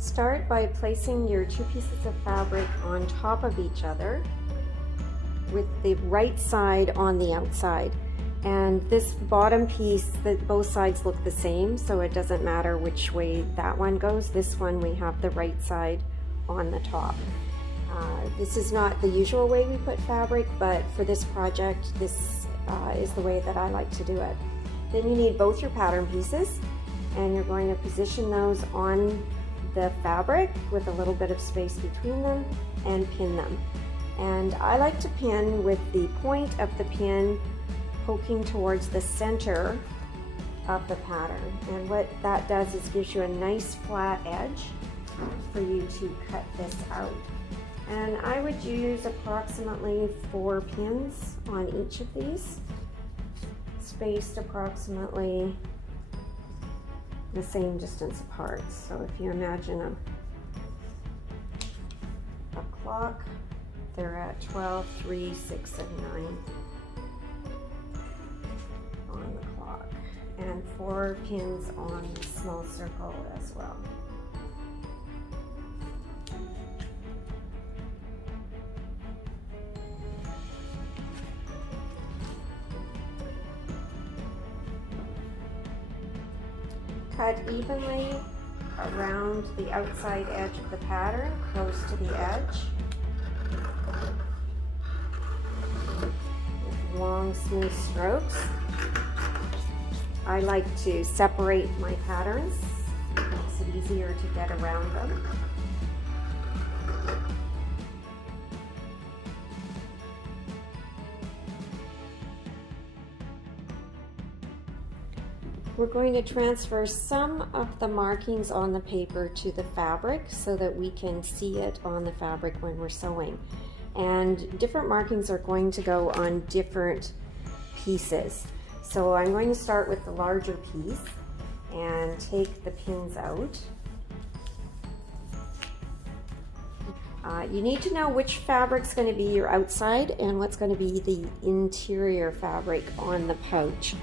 Start by placing your two pieces of fabric on top of each other with the right side on the outside. And this bottom piece, both sides look the same, so it doesn't matter which way that one goes. This one we have the right side on the top. This is not the usual way we put fabric, but for this project, this is the way that I like to do it. Then you need both your pattern pieces, and you're going to position those on the fabric with a little bit of space between them and pin them. And I like to pin with the point of the pin poking towards the center of the pattern. And what that does is gives you a nice flat edge for you to cut this out. And I would use approximately 4 pins on each of these, spaced approximately the same distance apart. So if you imagine a clock, they're at 12, 3, 6, and 9 on the clock, and 4 pins on the small circle as well. Cut evenly around the outside edge of the pattern, close to the edge, with long, smooth strokes. I like to separate my patterns. It makes it easier to get around them. We're going to transfer some of the markings on the paper to the fabric so that we can see it on the fabric when we're sewing. And different markings are going to go on different pieces. So I'm going to start with the larger piece and take the pins out. You need to know which fabric's going to be your outside and what's going to be the interior fabric on the pouch.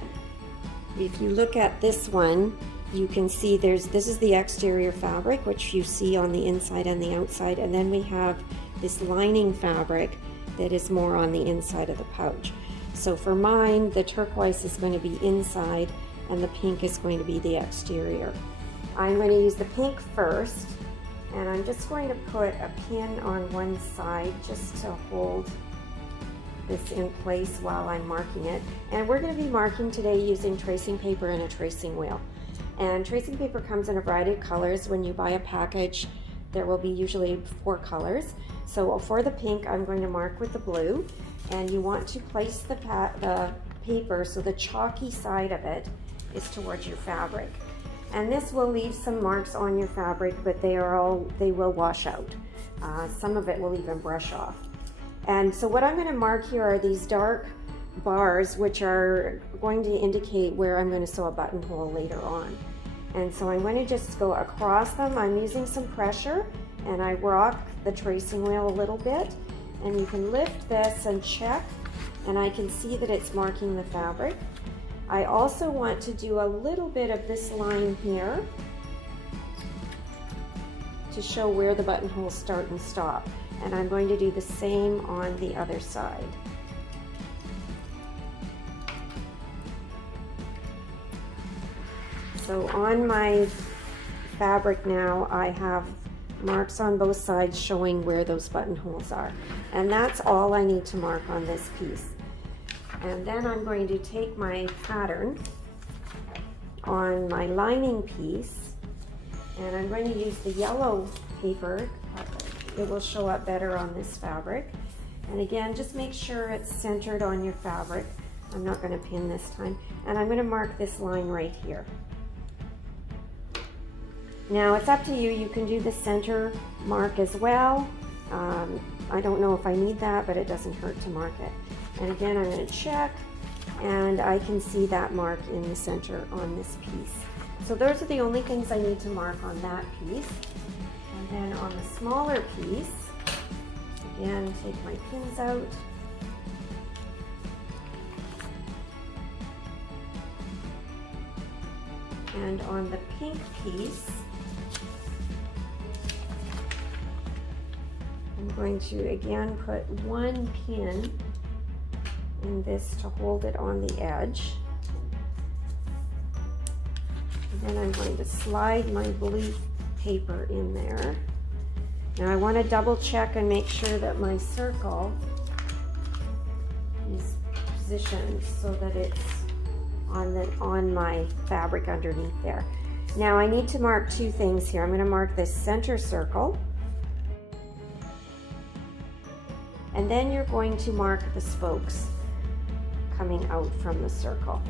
If you look at this one, you can see this is the exterior fabric, which you see on the inside and the outside, and then we have this lining fabric that is more on the inside of the pouch. So for mine, the turquoise is going to be inside and the pink is going to be the exterior. I'm going to use the pink first, and I'm just going to put a pin on one side just to hold this in place while I'm marking it. And we're going to be marking today using tracing paper and a tracing wheel. And tracing paper comes in a variety of colors. When you buy a package, there will be usually 4 colors. So for the pink, I'm going to mark with the blue, and you want to place the paper so the chalky side of it is towards your fabric. And this will leave some marks on your fabric, but they will wash out. Some of it will even brush off. And so what I'm going to mark here are these dark bars, which are going to indicate where I'm going to sew a buttonhole later on. And so I'm going to just go across them. I'm using some pressure, and I rock the tracing wheel a little bit. And you can lift this and check, and I can see that it's marking the fabric. I also want to do a little bit of this line here to show where the buttonholes start and stop. And I'm going to do the same on the other side. So on my fabric now, I have marks on both sides showing where those buttonholes are. And that's all I need to mark on this piece. And then I'm going to take my pattern on my lining piece, and I'm going to use the yellow paper. It will show up better on this fabric. And again, just make sure it's centered on your fabric. I'm not going to pin this time. And I'm going to mark this line right here. Now it's up to you. You can do the center mark as well. I don't know if I need that, but it doesn't hurt to mark it. And again, I'm going to check, and I can see that mark in the center on this piece. So those are the only things I need to mark on that piece. And then on the smaller piece, again, take my pins out. And on the pink piece, going to again put one pin in this to hold it on the edge. And then I'm going to slide my blue paper in there. Now I want to double check and make sure that my circle is positioned so that it's on my fabric underneath there. Now I need to mark two things here. I'm going to mark this center circle, and then you're going to mark the spokes coming out from the circle.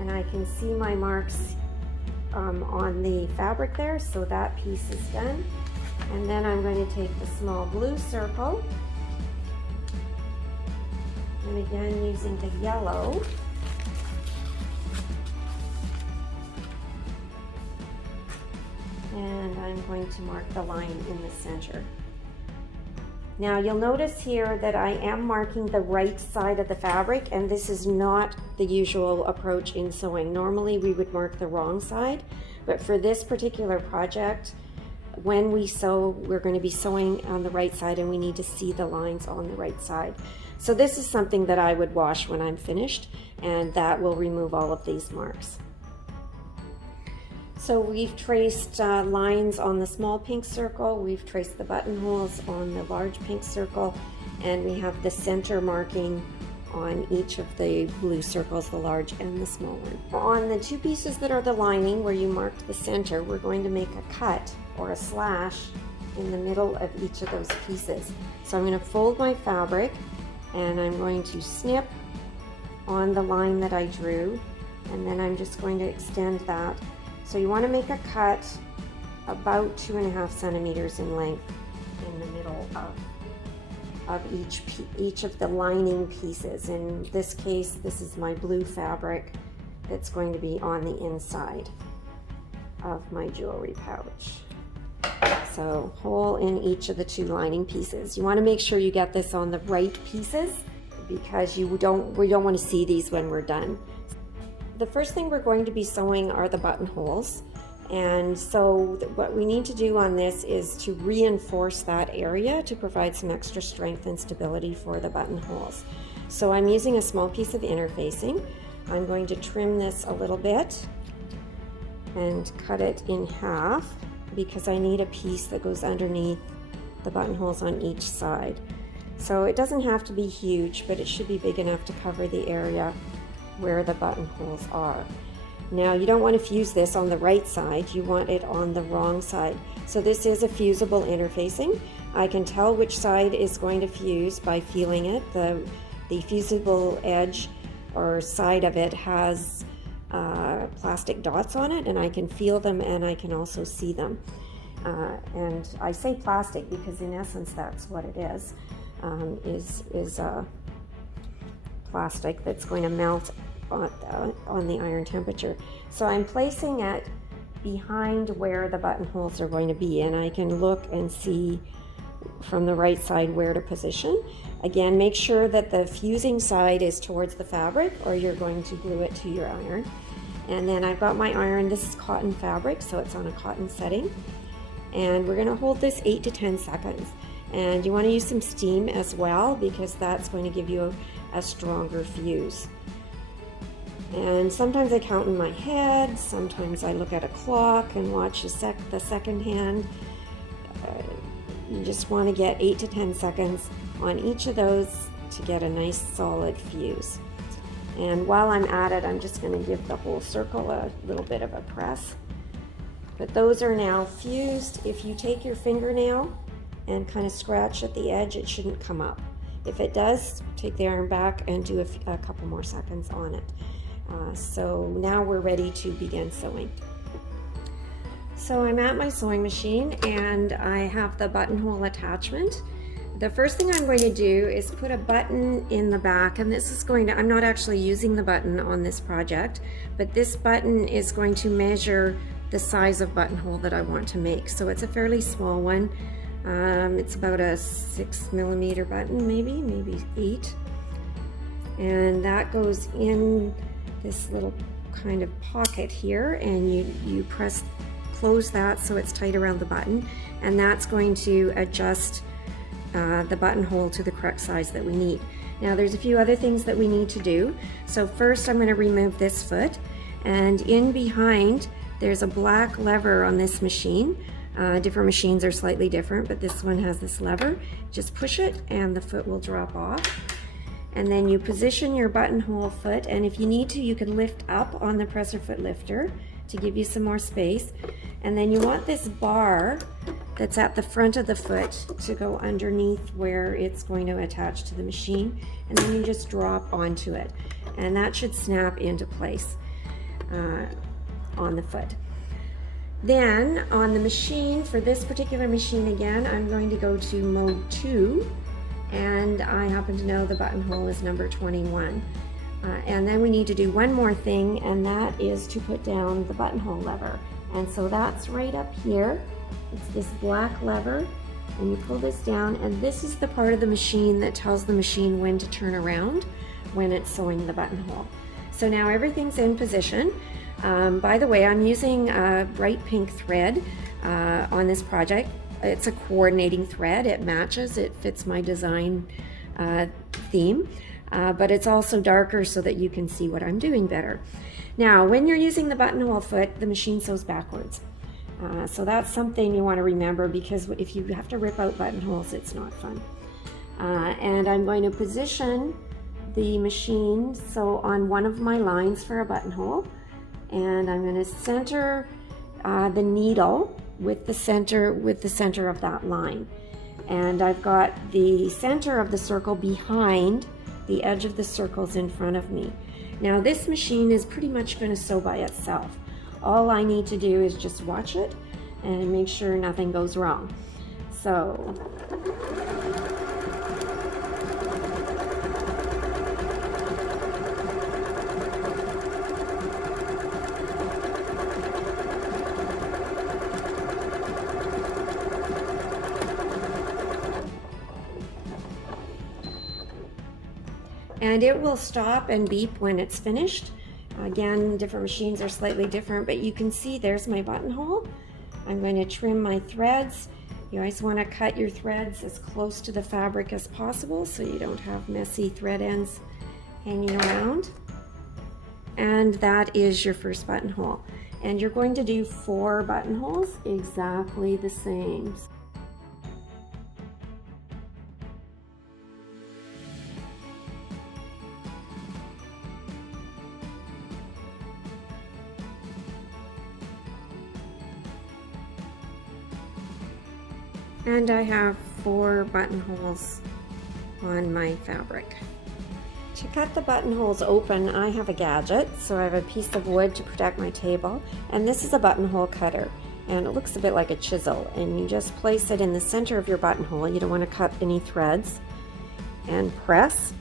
And I can see my marks on the fabric there, so that piece is done. And then I'm going to take the small blue circle, and again using the yellow, and I'm going to mark the line in the center. Now you'll notice here that I am marking the right side of the fabric, and this is not the usual approach in sewing. Normally we would mark the wrong side, but for this particular project, when we sew, we're going to be sewing on the right side, and we need to see the lines on the right side. So this is something that I would wash when I'm finished, and that will remove all of these marks. So we've traced lines on the small pink circle, we've traced the buttonholes on the large pink circle, and we have the center marking on each of the blue circles, the large and the small one. On the two pieces that are the lining where you marked the center, we're going to make a cut or a slash in the middle of each of those pieces. So I'm going to fold my fabric, and I'm going to snip on the line that I drew, and then I'm just going to extend that. So you want to make a cut about 2.5 centimeters in length in the middle of each of the lining pieces. In this case, this is my blue fabric that's going to be on the inside of my jewelry pouch. So hole in each of the two lining pieces. You want to make sure you get this on the right pieces, because we don't want to see these when we're done. The first thing we're going to be sewing are the buttonholes, and so what we need to do on this is to reinforce that area to provide some extra strength and stability for the buttonholes. So I'm using a small piece of interfacing. I'm going to trim this a little bit and cut it in half, because I need a piece that goes underneath the buttonholes on each side. So it doesn't have to be huge, but it should be big enough to cover the area where the buttonholes are. Now you don't want to fuse this on the right side, you want it on the wrong side. So this is a fusible interfacing. I can tell which side is going to fuse by feeling it. The fusible edge or side of it has plastic dots on it, and I can feel them and I can also see them. And I say plastic because in essence that's what it is plastic that's going to melt on the iron temperature. So I'm placing it behind where the buttonholes are going to be, and I can look and see from the right side where to position. Again, make sure that the fusing side is towards the fabric, or you're going to glue it to your iron. And then I've got my iron. This is cotton fabric, so it's on a cotton setting, and we're going to hold this 8 to 10 seconds. And you want to use some steam as well, because that's going to give you a stronger fuse. And sometimes I count in my head, sometimes I look at a clock and watch the second hand. You just want to get 8 to 10 seconds on each of those to get a nice solid fuse. And while I'm at it, I'm just going to give the whole circle a little bit of a press. But those are now fused. If you take your fingernail and kind of scratch at the edge, it shouldn't come up. If it does, take the iron back and do a couple more seconds on it. So now we're ready to begin sewing. So I'm at my sewing machine and I have the buttonhole attachment. The first thing I'm going to do is put a button in the back, and this is going to, I'm not actually using the button on this project, but this button is going to measure the size of buttonhole that I want to make. So it's a fairly small one. It's about a 6mm button, maybe 8. And that goes in this little kind of pocket here, and you close that so it's tight around the button, and that's going to adjust the buttonhole to the correct size that we need. Now there's a few other things that we need to do. So first I'm going to remove this foot, and in behind there's a black lever on this machine. Different machines are slightly different, but this one has this lever. Just push it and the foot will drop off. And then you position your buttonhole foot, and if you need to, you can lift up on the presser foot lifter to give you some more space. And then you want this bar that's at the front of the foot to go underneath where it's going to attach to the machine, and then you just drop onto it, and that should snap into place on the foot. Then on the machine, for this particular machine again, I'm going to go to mode 2, and I happen to know the buttonhole is number 21. And then we need to do one more thing, and that is to put down the buttonhole lever. And so that's right up here. It's this black lever, and you pull this down, and this is the part of the machine that tells the machine when to turn around when it's sewing the buttonhole. So now everything's in position. By the way, I'm using a bright pink thread on this project. It's a coordinating thread. It matches, it fits my design theme, but it's also darker so that you can see what I'm doing better. Now, when you're using the buttonhole foot, the machine sews backwards. So that's something you want to remember, because if you have to rip out buttonholes, it's not fun. And I'm going to position the machine so on one of my lines for a buttonhole, and I'm going to center the needle with the center of that line. And I've got the center of the circle behind the edge of the circles in front of me. Now this machine is pretty much going to sew by itself. All I need to do is just watch it and make sure nothing goes wrong. So and it will stop and beep when it's finished. Again, different machines are slightly different, but you can see there's my buttonhole. I'm going to trim my threads. You always want to cut your threads as close to the fabric as possible so you don't have messy thread ends hanging around. And that is your first buttonhole. And you're going to do 4 buttonholes exactly the same. And I have 4 buttonholes on my fabric. To cut the buttonholes open, I have a gadget. So I have a piece of wood to protect my table, and this is a buttonhole cutter, and it looks a bit like a chisel, and you just place it in the center of your buttonhole. You don't want to cut any threads, and press,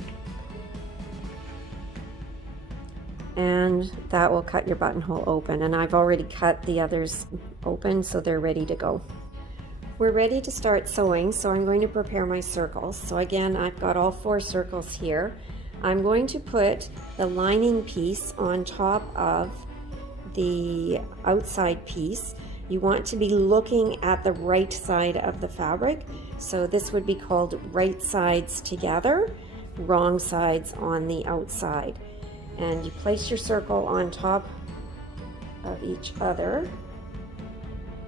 and that will cut your buttonhole open. And I've already cut the others open, so they're ready to go. We're ready to start sewing, so I'm going to prepare my circles. So again, I've got all 4 circles here. I'm going to put the lining piece on top of the outside piece. You want to be looking at the right side of the fabric. So this would be called right sides together, wrong sides on the outside. And you place your circle on top of each other,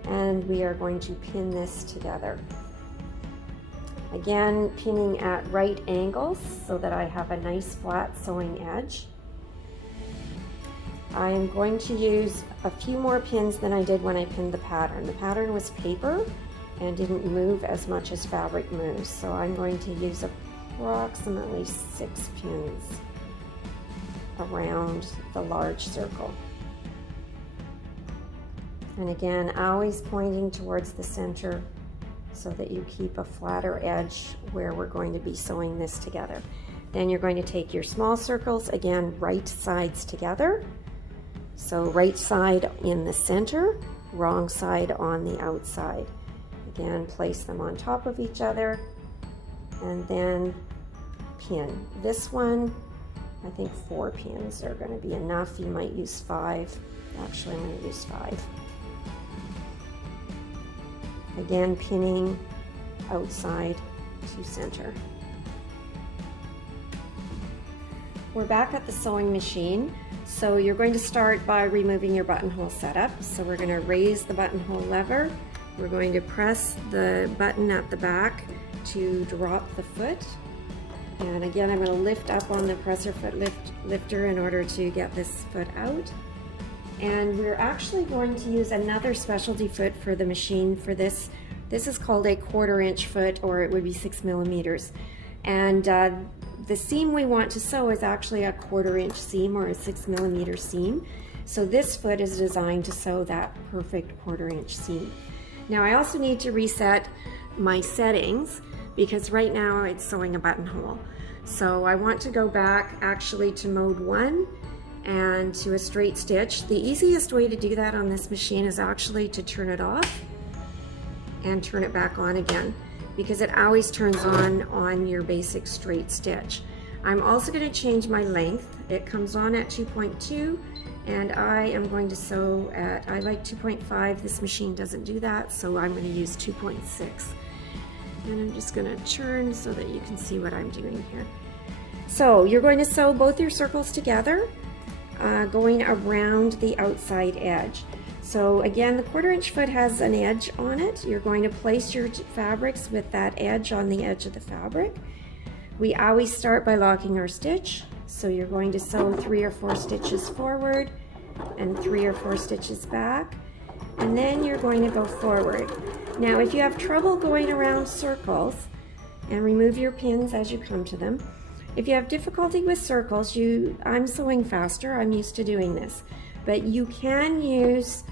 and we are going to pin this together. Again, pinning at right angles so that I have a nice flat sewing edge. I am going to use a few more pins than I did when I pinned the pattern. The pattern was paper and didn't move as much as fabric moves, so I'm going to use approximately 6 pins around the large circle. And again, always pointing towards the center so that you keep a flatter edge where we're going to be sewing this together. Then you're going to take your small circles, again, right sides together. So right side in the center, wrong side on the outside. Again, place them on top of each other and then pin. This one, I think 4 pins are going to be enough. You might use 5. Actually, I'm going to use 5. Again, pinning outside to center. We're back at the sewing machine. So you're going to start by removing your buttonhole setup. So we're going to raise the buttonhole lever. We're going to press the button at the back to drop the foot. And again, I'm going to lift up on the presser foot lifter in order to get this foot out. And we're actually going to use another specialty foot for the machine for this. This is called a 1/4 inch foot, or it would be 6 millimeters. And the seam we want to sew is actually a 1/4 inch seam or a 6 millimeter seam. So this foot is designed to sew that perfect 1/4 inch seam. Now I also need to reset my settings because right now it's sewing a buttonhole. So I want to go back actually to mode 1 and to a straight stitch. The easiest way to do that on this machine is actually to turn it off and turn it back on again, because it always turns on your basic straight stitch. I'm also going to change my length. It comes on at 2.2 and I am going to sew at, I like 2.5. This machine doesn't do that, so I'm going to use 2.6. And I'm just going to turn so that you can see what I'm doing here. So you're going to sew both your circles together, going around the outside edge. So again, the 1/4 inch foot has an edge on it. You're going to place your fabrics with that edge on the edge of the fabric. We always start by locking our stitch. So you're going to sew 3 or 4 stitches forward and 3 or 4 stitches back. And then you're going to go forward. Now, if you have trouble going around circles, and remove your pins as you come to them. If you have difficulty with circles, I'm sewing faster, I'm used to doing this. But you can use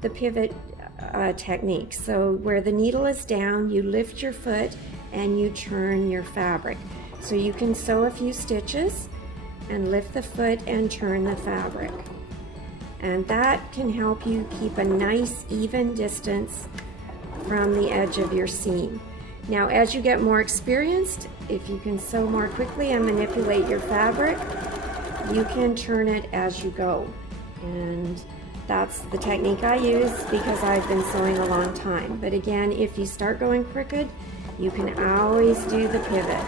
the pivot technique. So where the needle is down, you lift your foot and you turn your fabric. So you can sew a few stitches and lift the foot and turn the fabric. And that can help you keep a nice even distance from the edge of your seam. Now, as you get more experienced, if you can sew more quickly and manipulate your fabric, you can turn it as you go. And that's the technique I use because I've been sewing a long time. But again, if you start going crooked, you can always do the pivot.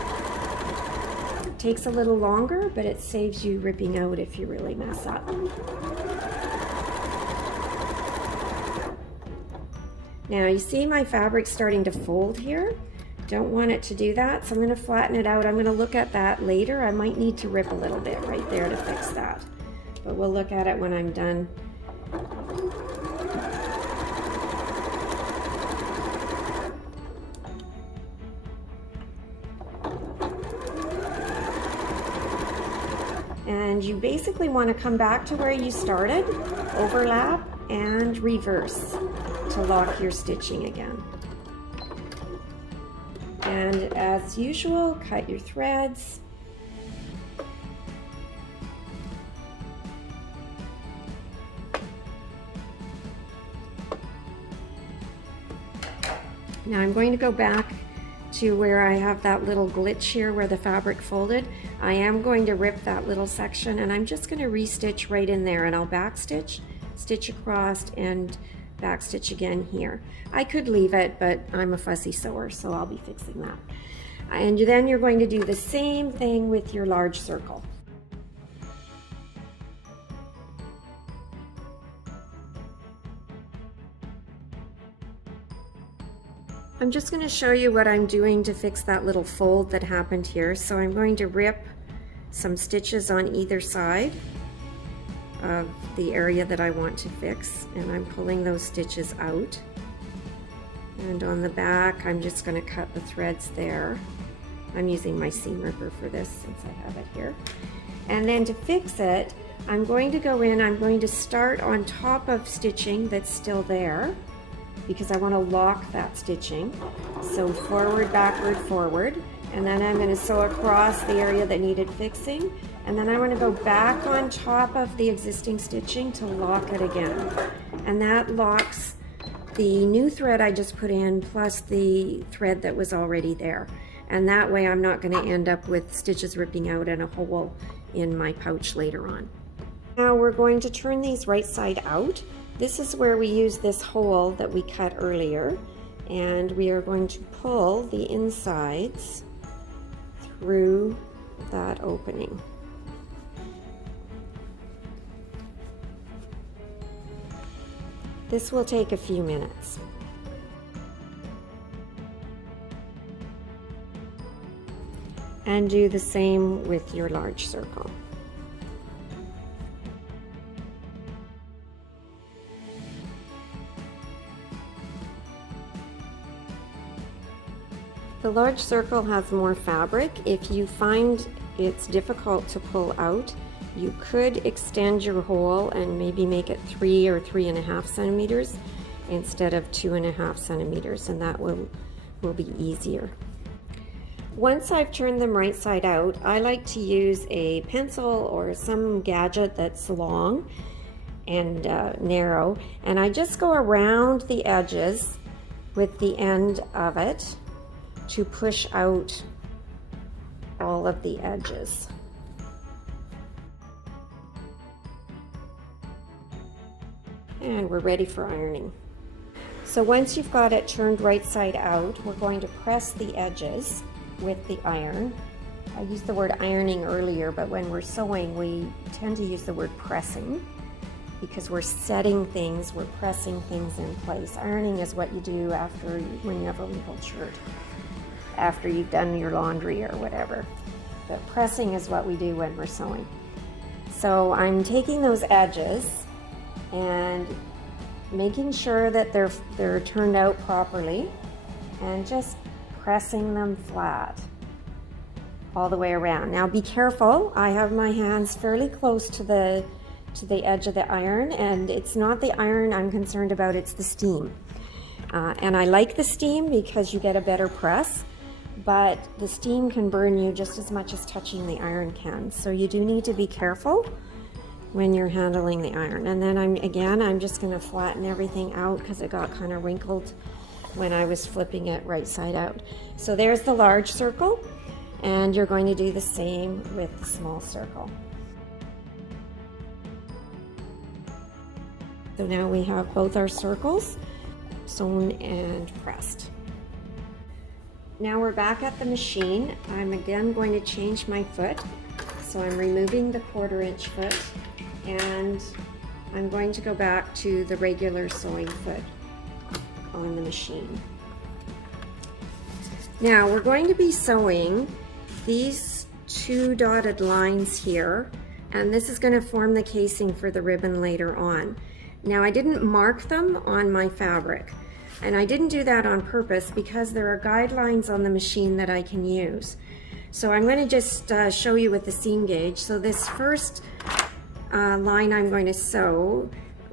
It takes a little longer, but it saves you ripping out if you really mess up. Now you see my fabric starting to fold here. Don't want it to do that, so I'm going to flatten it out. I'm going to look at that later. I might need to rip a little bit right there to fix that, but we'll look at it when I'm done. And you basically want to come back to where you started, overlap, and reverse to lock your stitching again. And as usual, cut your threads. Now I'm going to go back to where I have that little glitch here where the fabric folded. I am going to rip that little section and I'm just going to restitch right in there, and I'll backstitch, stitch across, and backstitch again here. I could leave it, but I'm a fussy sewer, so I'll be fixing that. And then you're going to do the same thing with your large circle. I'm just going to show you what I'm doing to fix that little fold that happened here. So I'm going to rip some stitches on either side of the area that I want to fix, and I'm pulling those stitches out. And on the back, I'm just going to cut the threads there. I'm using my seam ripper for this since I have it here. And then to fix it, I'm going to go in, I'm going to start on top of stitching that's still there, because I want to lock that stitching. So forward, backward, forward. And then I'm going to sew across the area that needed fixing. And then I want to go back on top of the existing stitching to lock it again. And that locks the new thread I just put in plus the thread that was already there. And that way I'm not going to end up with stitches ripping out and a hole in my pouch later on. Now we're going to turn these right side out. This is where we use this hole that we cut earlier. and we are going to pull the insides through that opening. This will take a few minutes. And do the same with your large circle. The large circle has more fabric. If you find it's difficult to pull out, you could extend your hole and maybe make it 3 or 3.5 centimeters instead of 2.5 centimeters, and that will be easier. Once I've turned them right side out, I like to use a pencil or some gadget that's long and narrow, and I just go around the edges with the end of it to push out all of the edges. And we're ready for ironing. So once you've got it turned right side out, we're going to press the edges with the iron. I used the word ironing earlier, but when we're sewing, we tend to use the word pressing because we're setting things, we're pressing things in place. Ironing is what you do after when you have a wrinkled shirt, after you've done your laundry or whatever. But pressing is what we do when we're sewing. So I'm taking those edges and making sure that they're turned out properly and just pressing them flat all the way around. Now be careful, I have my hands fairly close to the edge of the iron, and it's not the iron I'm concerned about, it's the steam. And I like the steam because you get a better press, but the steam can burn you just as much as touching the iron can. So you do need to be careful when you're handling the iron. And then I'm just going to flatten everything out because it got kind of wrinkled when I was flipping it right side out. So there's the large circle, and you're going to do the same with the small circle. So now we have both our circles sewn and pressed. Now we're back at the machine. I'm again going to change my foot. So I'm removing the 1/4 inch foot, and I'm going to go back to the regular sewing foot on the machine. Now we're going to be sewing these 2 dotted lines here, and this is going to form the casing for the ribbon later on. Now I didn't mark them on my fabric, and I didn't do that on purpose because there are guidelines on the machine that I can use. So I'm going to just show you with the seam gauge. So this first line I'm going to sew,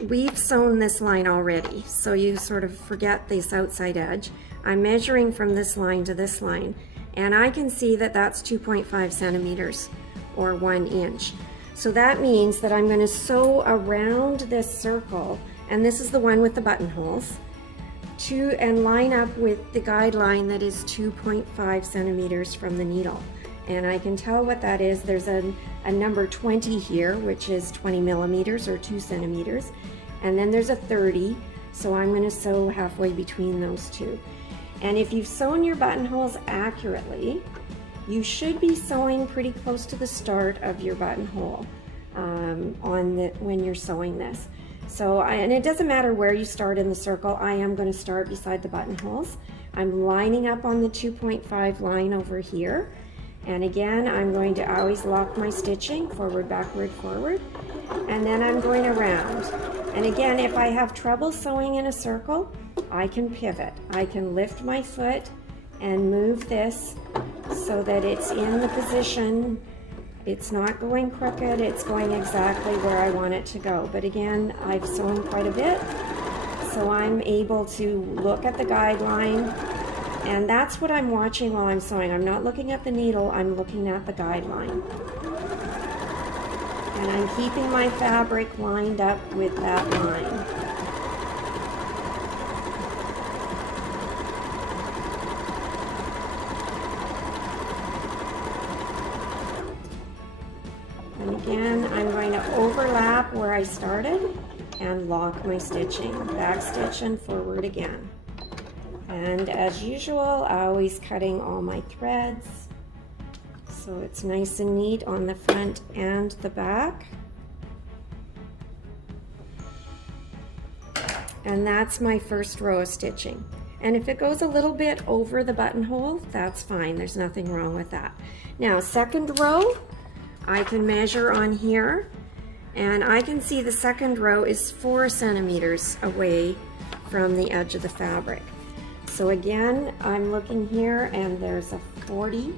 we've sewn this line already, so you sort of forget this outside edge. I'm measuring from this line to this line, and I can see that that's 2.5 centimeters or 1 inch. So that means that I'm going to sew around this circle, and this is the one with the buttonholes, and line up with the guideline that is 2.5 centimeters from the needle. And I can tell what that is. There's a number 20 here, which is 20 millimeters or 2 centimeters. And then there's a 30, so I'm going to sew halfway between those two. And if you've sewn your buttonholes accurately, you should be sewing pretty close to the start of your buttonhole when you're sewing this. So, and it doesn't matter where you start in the circle, I am going to start beside the buttonholes. I'm lining up on the 2.5 line over here. And again, I'm going to always lock my stitching, forward, backward, forward. And then I'm going around. And again, if I have trouble sewing in a circle, I can pivot. I can lift my foot and move this so that it's in the position. It's not going crooked, it's going exactly where I want it to go. But again, I've sewn quite a bit, so I'm able to look at the guideline, and that's what I'm watching while I'm sewing. I'm not looking at the needle, I'm looking at the guideline. And I'm keeping my fabric lined up with that line. And again, I'm going to overlap where I started and lock my stitching. Back stitch and forward again. And as usual, always cutting all my threads so it's nice and neat on the front and the back. And that's my first row of stitching. And if it goes a little bit over the buttonhole, that's fine. There's nothing wrong with that. Now, second row, I can measure on here, and I can see the second row is 4 centimeters away from the edge of the fabric. So again, I'm looking here, and there's a 40,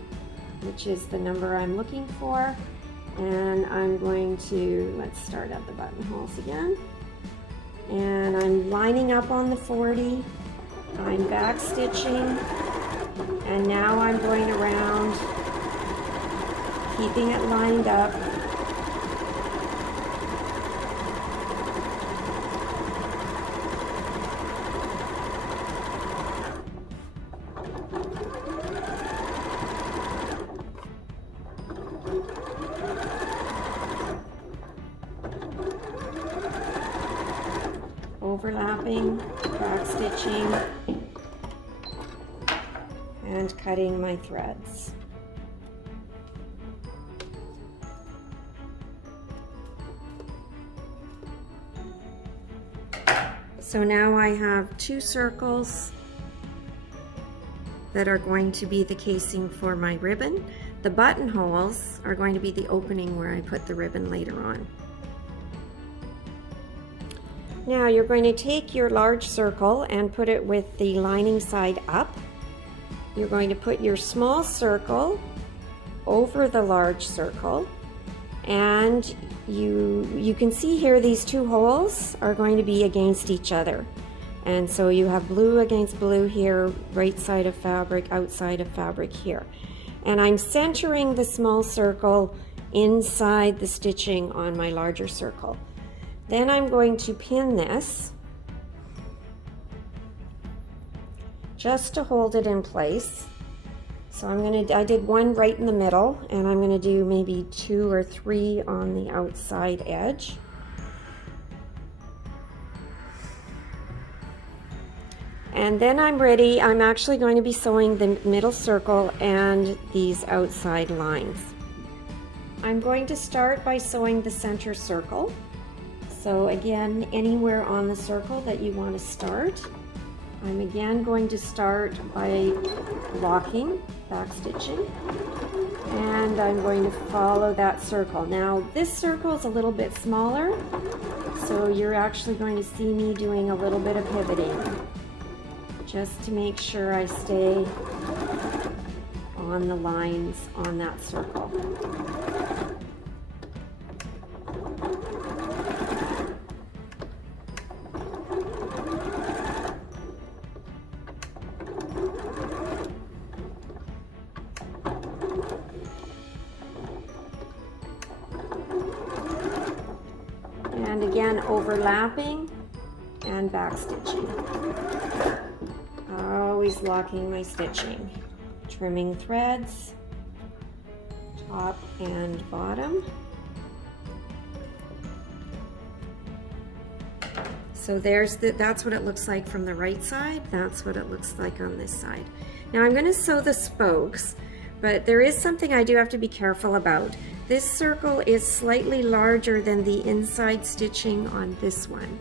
which is the number I'm looking for. And I'm going to, let's start at the buttonholes again. And I'm lining up on the 40. I'm back stitching, and now I'm going around, keeping it lined up. Overlapping, back stitching, and cutting my threads. So now I have 2 circles that are going to be the casing for my ribbon. The buttonholes are going to be the opening where I put the ribbon later on. Now you're going to take your large circle and put it with the lining side up. You're going to put your small circle over the large circle, and you can see here these 2 holes are going to be against each other. And so you have blue against blue here, right side of fabric, outside of fabric here. And I'm centering the small circle inside the stitching on my larger circle. Then I'm going to pin this just to hold it in place. So I did 1 right in the middle, and I'm gonna do maybe 2 or 3 on the outside edge. And then I'm ready. I'm actually going to be sewing the middle circle and these outside lines. I'm going to start by sewing the center circle. So again, anywhere on the circle that you want to start. I'm again going to start by locking, back stitching, and I'm going to follow that circle. Now this circle is a little bit smaller, so you're actually going to see me doing a little bit of pivoting, just to make sure I stay on the lines on that circle. And again, overlapping and back stitching. Always locking my stitching. Trimming threads, top and bottom. So that's what it looks like from the right side. That's what it looks like on this side. Now I'm going to sew the spokes, but there is something I do have to be careful about. This circle is slightly larger than the inside stitching on this one.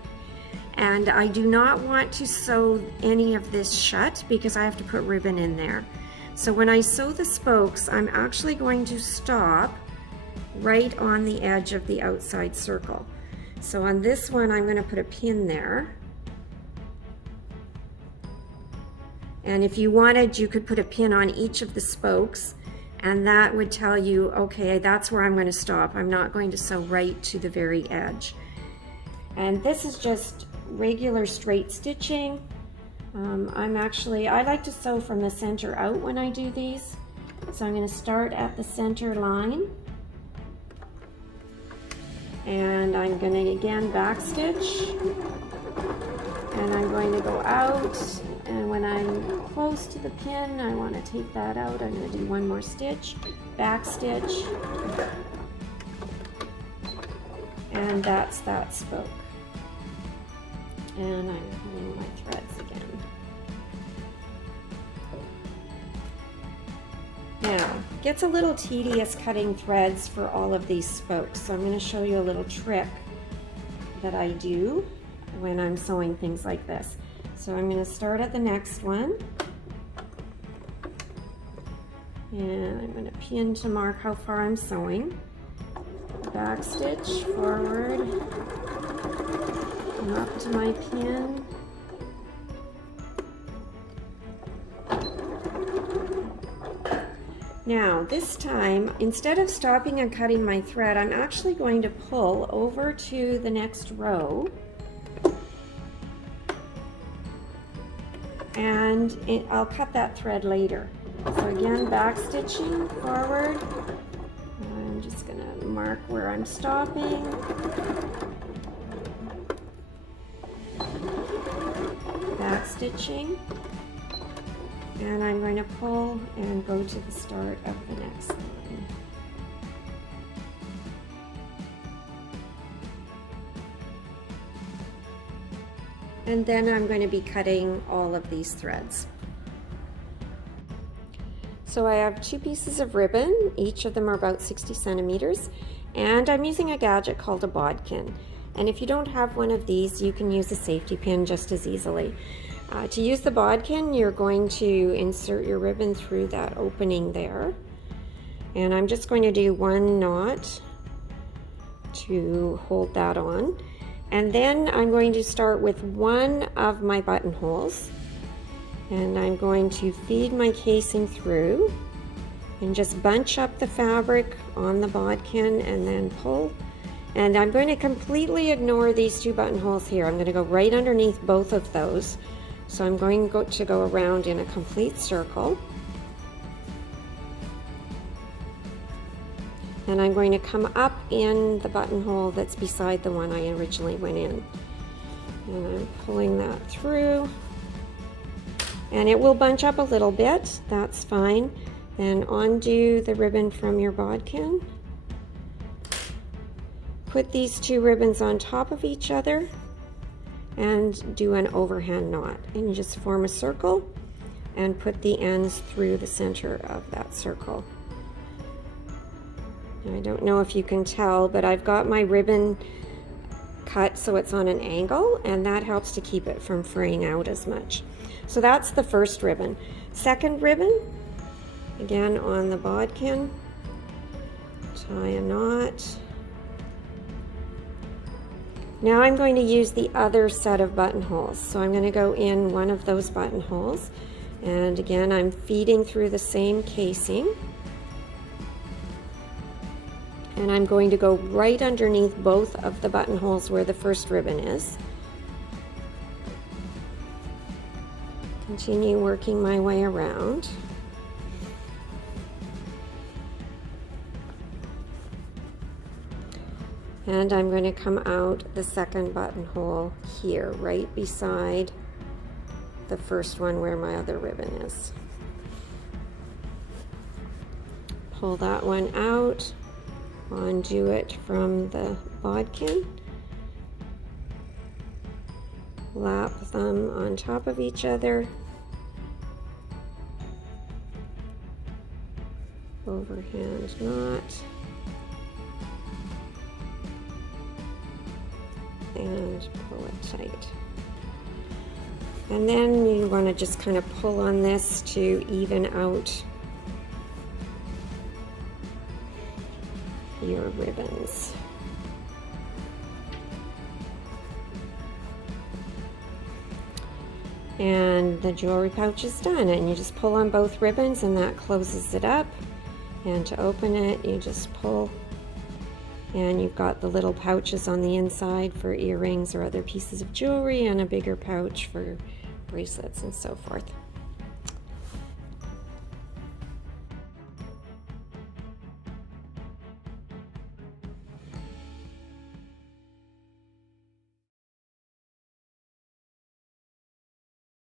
And I do not want to sew any of this shut because I have to put ribbon in there. So when I sew the spokes, I'm actually going to stop right on the edge of the outside circle. So on this one, I'm going to put a pin there. And if you wanted, you could put a pin on each of the spokes, and that would tell you, okay, that's where I'm going to stop. I'm not going to sew right to the very edge. And this is just regular straight stitching. I like to sew from the center out when I do these. So I'm going to start at the center line, and I'm going to again back stitch, and I'm going to go out, and when I'm close to the pin, I want to take that out. I'm going to do 1 more stitch, back stitch, and that's that spoke. And I'm pulling my threads again. Now, it gets a little tedious cutting threads for all of these spokes, so I'm going to show you a little trick that I do when I'm sewing things like this. So I'm going to start at the next one, and I'm going to pin to mark how far I'm sewing. Back stitch forward, come up to my pin, now this time, instead of stopping and cutting my thread, I'm actually going to pull over to the next row, and I'll cut that thread later. So again, back stitching forward. I'm just going to mark where I'm stopping. Back stitching. And I'm going to pull and go to the start of the next line. And then I'm going to be cutting all of these threads. So I have 2 pieces of ribbon, each of them are about 60 centimeters, and I'm using a gadget called a bodkin. And if you don't have one of these, you can use a safety pin just as easily. To use the bodkin, you're going to insert your ribbon through that opening there. And I'm just going to do 1 knot to hold that on. And then I'm going to start with one of my buttonholes. And I'm going to feed my casing through and just bunch up the fabric on the bodkin and then pull. And I'm going to completely ignore these 2 buttonholes here. I'm going to go right underneath both of those. So I'm going to go around in a complete circle. And I'm going to come up in the buttonhole that's beside the one I originally went in. And I'm pulling that through. And it will bunch up a little bit, that's fine. Then undo the ribbon from your bodkin. Put these 2 ribbons on top of each other and do an overhand knot. And you just form a circle and put the ends through the center of that circle. I don't know if you can tell, but I've got my ribbon cut so it's on an angle, and that helps to keep it from fraying out as much. So that's the first ribbon. Second ribbon, again on the bodkin, tie a knot. Now I'm going to use the other set of buttonholes. So I'm going to go in one of those buttonholes, and again I'm feeding through the same casing. And I'm going to go right underneath both of the buttonholes where the first ribbon is. Continue working my way around. And I'm going to come out the second buttonhole here, right beside the first one where my other ribbon is. Pull that one out, undo it from the bodkin, lap them on top of each other, overhand knot, and pull it tight. And then you want to just kind of pull on this to even out your ribbons. And the jewelry pouch is done, and you just pull on both ribbons and that closes it up. And to open it, you just pull, and you've got the little pouches on the inside for earrings or other pieces of jewelry, and a bigger pouch for bracelets and so forth.